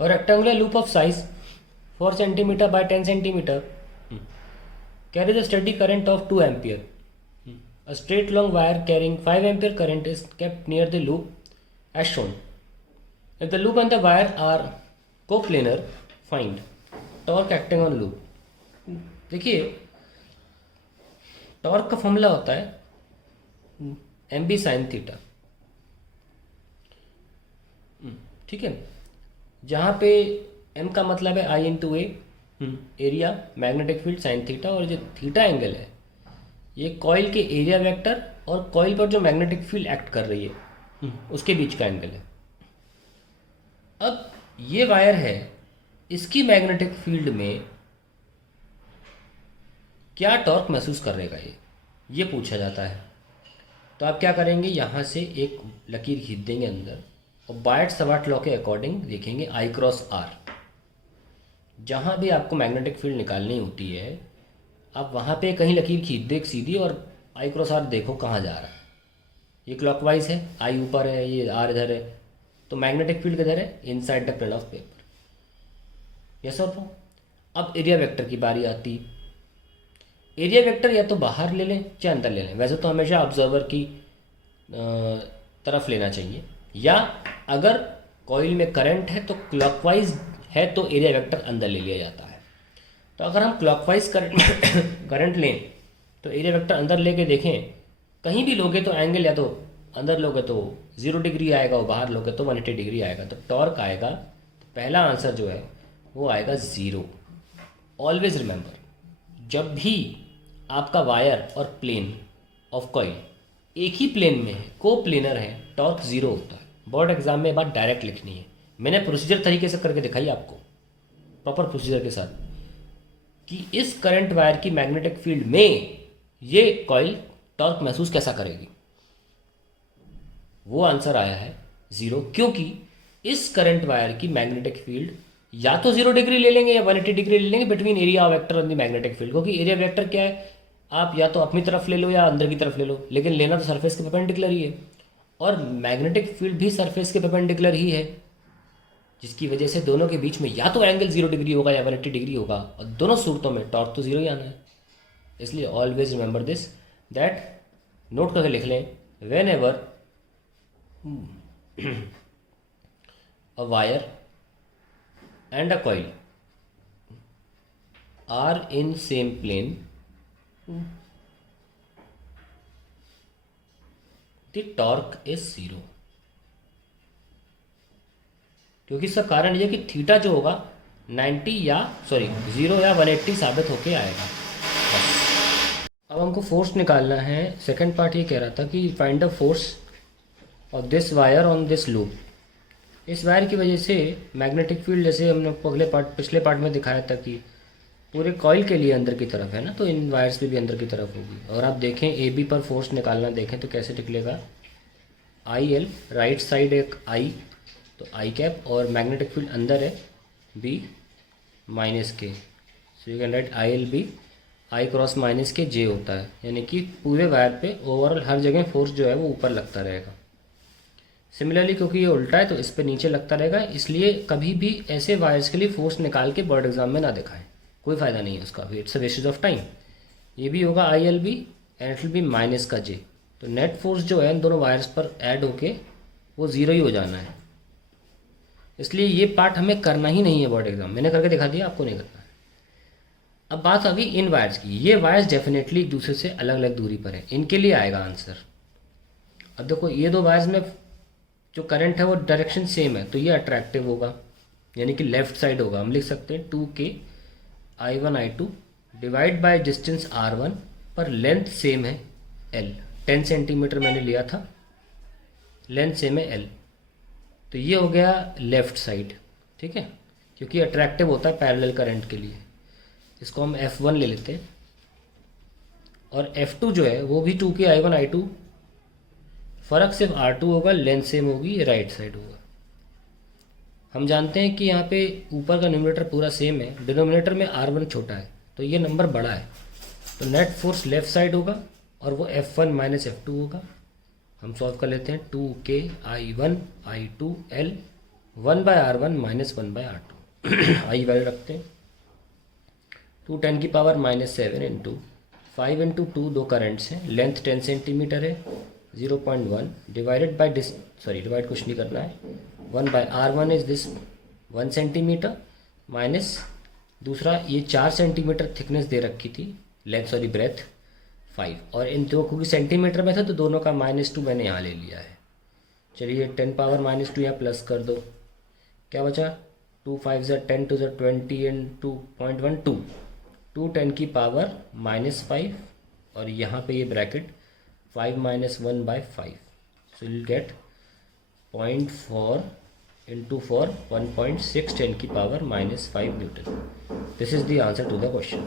A rectangular loop of size 4 centimeter by 10 centimeter carries a steady current of 2 ampere. A straight long wire carrying 5 ampere current is kept near the loop as shown. If the loop and the wire are coplanar, find torque acting on loop. देखिए torque का formula होता है M B sine theta, ठीक है, जहाँ पे M का मतलब है I into A area magnetic field sine theta, और जो थीटा एंगल है ये कॉइल के एरिया वेक्टर और कॉइल पर जो मैग्नेटिक फील्ड एक्ट कर रही है उसके बीच का एंगल है। अब ये वायर है, इसकी मैग्नेटिक फील्ड में क्या टॉर्क महसूस करेगा ये पूछा जाता है। तो आप क्या करेंगे, यहाँ से एक लकीर खींच देंगे अंदर और बायट सवाट लॉ के अकॉर्डिंग देखेंगे आई क्रॉस आर। जहाँ भी आपको मैग्नेटिक फील्ड निकालनी होती है आप वहाँ पे कहीं लकीर खींच दे सीधी और आई क्रॉस आर देखो कहाँ जा रहा है। ये क्लॉकवाइज है, आई ऊपर है, ये आर इधर है, तो मैग्नेटिक फील्ड किधर है, inside the plane of paper. Yes और नो। अब एरिया वेक्टर की बारी आती। एरिया वेक्टर या तो बाहर ले लें चाहे अंदर ले लें, वैसे तो हमेशा ऑब्जर्वर की तरफ लेना चाहिए, या अगर कॉइल में करंट है तो क्लॉकवाइज है तो एरिया वेक्टर अंदर ले लिया जाता है। तो अगर हम क्लॉकवाइज करंट लें तो एरिया वेक्टर अंदर लेके देखें, कहीं भी लोगे तो एंगल या तो अंदर लोगे तो 0 डिग्री आएगा और बाहर लोगे तो 180 डिग्री आएगा, तो टॉर्क आएगा। तो पहला आंसर जो है वो आएगा 0। ऑलवेज रिमेंबर, जब भी आपका वायर और प्लेन ऑफ कॉइल एक ही प्लेन में है, को प्लेनर है, टॉर्क 0 होता है। बोर्ड एग्जाम में बात डायरेक्ट लिखनी है, मैंने प्रोसीजर तरीके से करके दिखाई आपको प्रॉपर प्रोसीजर के साथ कि इस करंट वायर की मैग्नेटिक फील्ड में ये कॉइल टॉर्क महसूस कैसा करेगी। वो आंसर आया है 0, क्योंकि इस करंट वायर की मैग्नेटिक फील्ड या तो 0 डिग्री ले लेंगे या 180 डिग्री ले लेंगे बिटवीन एरिया वेक्टर और द मैग्नेटिक फील्ड, क्योंकि एरिया वेक्टर क्या है, आप या तो अपनी तरफ ले लो या अंदर की तरफ ले लो, लेकिन लेना तो सरफेस के परपेंडिकुलर ही है, और मैग्नेटिक फील्ड भी सरफेस के परपेंडिकुलर ही है, जिसकी वजह से दोनों के बीच में या तो एंगल 0 डिग्री होगा या 180 डिग्री होगा, और दोनों सूरतों में टॉर्क तो 0 ही आना है। इसलिए always remember this, that note करके लिख लें, when ever a wire and a coil are in same plane, the torque is 0। क्योंकि इसका कारण यह कि थीटा जो होगा 90 या 0 या 180 साबित होके आएगा। बस अब हमको फोर्स निकालना है। सेकंड पार्ट ये कह रहा था कि find the force of this wire on this loop. इस वायर की वजह से मैग्नेटिक फील्ड, जैसे हमने पिछले पार्ट में दिखाया था कि पूरे कॉइल के लिए अंदर की तरफ है ना, तो इन वायर्स पे भी अंदर की तरफ होगी। और आप देखें ए बी पर फोर्स निकालना देखें तो कैसे निकलेगा, आई एल राइट साइड एक आई, तो आई कैप, और मैग्नेटिक फील्ड अंदर है B minus k, so you can write I L B i cross minus k j होता है, यानी कि पूरे वायर पे ओवरऑल हर जगह फोर्स जो है वो ऊपर लगता रहेगा। सिमिलरली क्योंकि ये उल्टा है तो इस पर नीचे लगता रहेगा, इसलिए कभी भी ऐसे वायर्स के लिए फोर्स निकाल के बोर्ड एग्जाम में ना दिखाएं, कोई फ़ायदा नहीं है उसका, it's a wastage of time. ये भी होगा I L B and it will be minus का जे, तो नेट फोर्स जो है इन दोनों वायर्स पर ऐड होके वो 0 ही हो जाना है। इसलिए ये पार्ट हमें करना ही नहीं है बोर्ड एग्जाम, मैंने करके दिखा दिया, आपको नहीं करना है। अब बात अभी इन वायर्स की, ये वायर्स डेफिनेटली एक दूसरे से अलग अलग दूरी पर है, इनके लिए आएगा आंसर। अब देखो ये दो वायर्स में जो करंट है वो डायरेक्शन सेम है, तो ये अट्रैक्टिव होगा, यानी कि लेफ्ट साइड होगा। हम लिख सकते हैं 2k I1 I2 divide by distance R1 पर लेंथ सेम है L, 10 सेंटीमीटर मैंने लिया था, लेंथ सेम है L, तो ये हो गया लेफ्ट साइड, ठीक है, क्योंकि अट्रैक्टिव होता है पैरेलल करंट के लिए। इसको हम F1 ले लेते हैं, और F2 जो है वो भी 2k I1 I2, फ़र्क सिर्फ R2 होगा, लेंथ सेम होगी, ये राइट साइड होगा। हम जानते हैं कि यहाँ पे ऊपर का न्यूमरेटर पूरा सेम है, डिनोमिनेटर में R1 छोटा है, तो ये नंबर बड़ा है, तो नेट फोर्स लेफ्ट साइड होगा और वो F1 माइनस F2 होगा। हम सॉल्व कर लेते हैं, 2k I1 I2 L 1/r1 minus 1/r2 I value रखते हैं। 2 10 की पावर -7 इंटू 5 इंटू 2 दो करंट्स हैं, लेंथ 10 सेंटीमीटर है, 0.1 डिवाइडेड बाई डिवाइड कुछ नहीं करना है, 1/r1 is this 1 centimetre minus दूसरा ये 4 सेंटीमीटर थिकनेस दे रखी थी, ब्रेथ 5, और इन दो क्योंकि सेंटीमीटर में था तो दोनों का -2 मैंने यहाँ ले लिया है। चलिए 10 पावर -2 यहाँ प्लस कर दो, क्या बचा 2 5 ज़ा 10 2 ज़ा 20 एंड 2.12 2 10 की पावर -5 और यहाँ पे ये bracket 5 - 1/5, so you will get 0.4 into 4 1.6 10 की power -5 newton. This is the answer to the question.